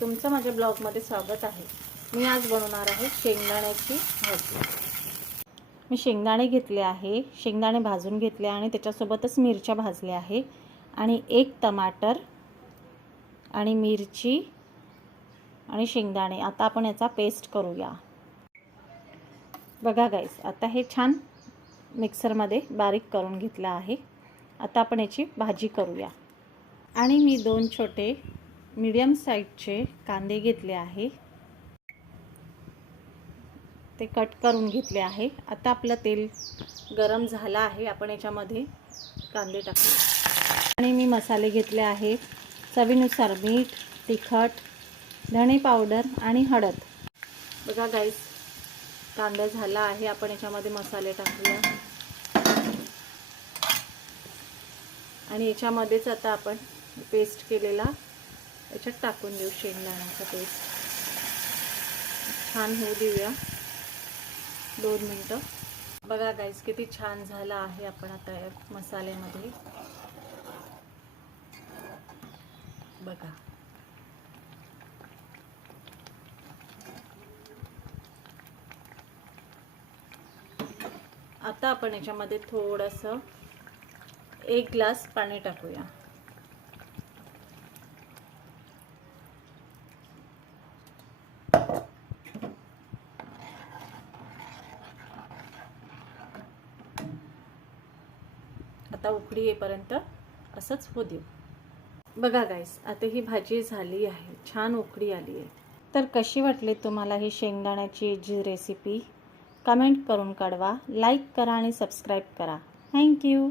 तुमचं माझ्या ब्लॉगमध्ये स्वागत आहे। मी आज बनवणार आहे शेंगदाण्याची भाजी। मी शेंगदाणे घेतले आहे, शेंगदाणे भाजून घेतले आणि त्याच्यासोबतच मिरच्या भाजल्या आहे आणि एक टमाटर आणि मिरची आणि शेंगदाणे। आता आपण याचा पेस्ट करूया। बघा गाइस, आता हे छान मिक्सरमध्ये बारीक करून घेतलं आहे। आता आपण याची भाजी करूया। आणि मी 2 छोटे मीडियम साइजचे कांदे घेतले आहे, ते कट करून घेतले आहे। आता आपलं तेल गरम झालं आहे, आपण याच्यामध्ये कांदे टाकूया। आणि मी मसाले घेतले आहे, चवीनुसार मीठ, तिखट, धणे पावडर आणि हळद। बघा गाइस, कांदा झाला आहे, आपण याच्यामध्ये मसाले टाकूया आणि याच्यामध्येच आता आपण पेस्ट केलेला याच्यात टाकून देऊ। शेंगदाण्याचा पेस्ट छान होऊ देऊया 2 मिनिटं। बघा गाइस, किती छान झाला आहे। आपण आता या मसाल्यामध्ये बघा, आता आपण याच्यामध्ये थोडंसं 1 ग्लास पाणी टाकूया। आता उकळी येईपर्यंत असंच होऊ देऊ। बघा गाइस, आता ही भाजी झाली आहे, छान उकळी आली आहे। तर कशी वाटली तुम्हाला ही शेंगदाण्याची जी रेसिपी? कमेंट करून कळवा, लाईक करा आणि सबस्क्राईब करा। Thank you.